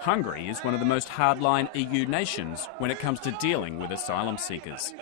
Hungary is one of the most hardline EU nations when it comes to dealing with asylum seekers.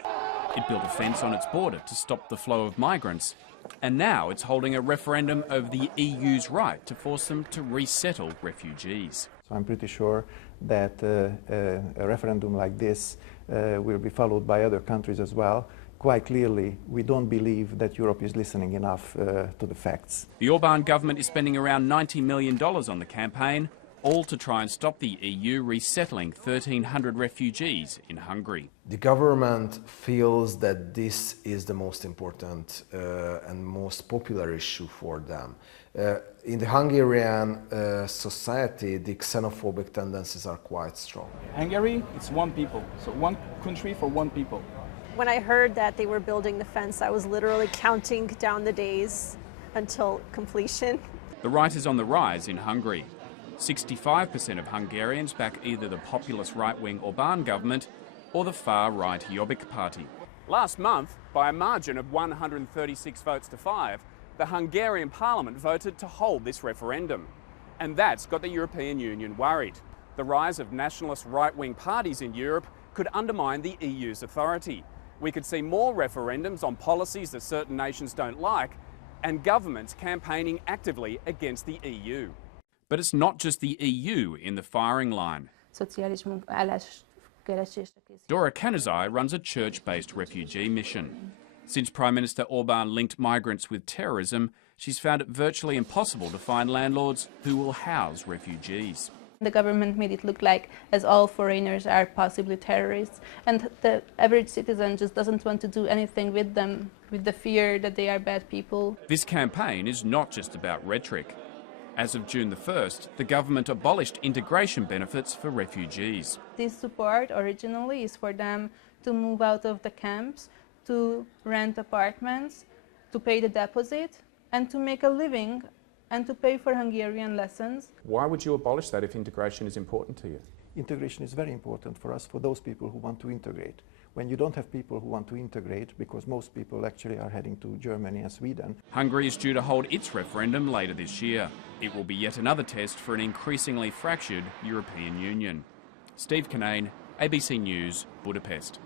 It built a fence on its border to stop the flow of migrants, and now it's holding a referendum over the EU's right to force them to resettle refugees. So I'm pretty sure that a referendum like this will be followed by other countries as well. Quite clearly, we don't believe that Europe is listening enough to the facts. The Orbán government is spending around $90 million on the campaign, all to try and stop the EU resettling 1,300 refugees in Hungary. The government feels that this is the most important and most popular issue for them. In the Hungarian society, the xenophobic tendencies are quite strong. Hungary, it's one people, so one country for one people. When I heard that they were building the fence, I was literally counting down the days until completion. The right is on the rise in Hungary. 65% of Hungarians back either the populist right-wing Orbán government or the far-right Jobbik party. Last month, by a margin of 136 votes to 5, the Hungarian parliament voted to hold this referendum. And that's got the European Union worried. The rise of nationalist right-wing parties in Europe could undermine the EU's authority. We could see more referendums on policies that certain nations don't like, and governments campaigning actively against the EU. But it's not just the EU in the firing line. Dora Kanizai runs a church-based refugee mission. Since Prime Minister Orbán linked migrants with terrorism, she's found it virtually impossible to find landlords who will house refugees. The government made it look like as all foreigners are possibly terrorists, and the average citizen just doesn't want to do anything with them, with the fear that they are bad people. This campaign is not just about rhetoric. As of June the 1st, the government abolished integration benefits for refugees. This support originally is for them to move out of the camps, to rent apartments, to pay the deposit, and to make a living, and to pay for Hungarian lessons. Why would you abolish that if integration is important to you? Integration is very important for us, for those people who want to integrate. When you don't have people who want to integrate, because most people actually are heading to Germany and Sweden. Hungary is due to hold its referendum later this year. It will be yet another test for an increasingly fractured European Union. Steve Kinane, ABC News, Budapest.